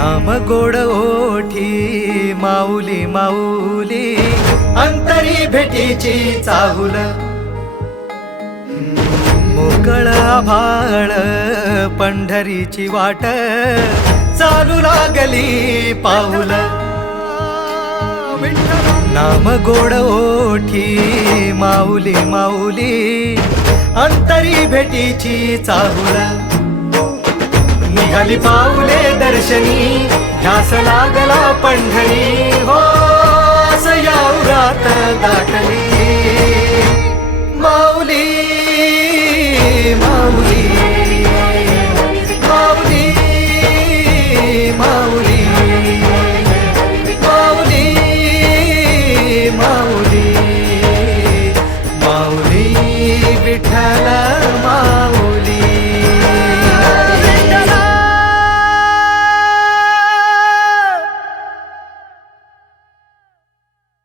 नाम गोड ओठी माऊली माऊली, अंतरी भेटीची चाहुल, मोकळ आभाळ पंढरीची वाट, चालू लागली पाऊल. नाम गोड ओठी माऊली माऊली, अंतरी भेटीची चाहुल, निघाली पाऊले दर्शनी, ध्यास लागला पंढरी. हो असं या उरात दाटली.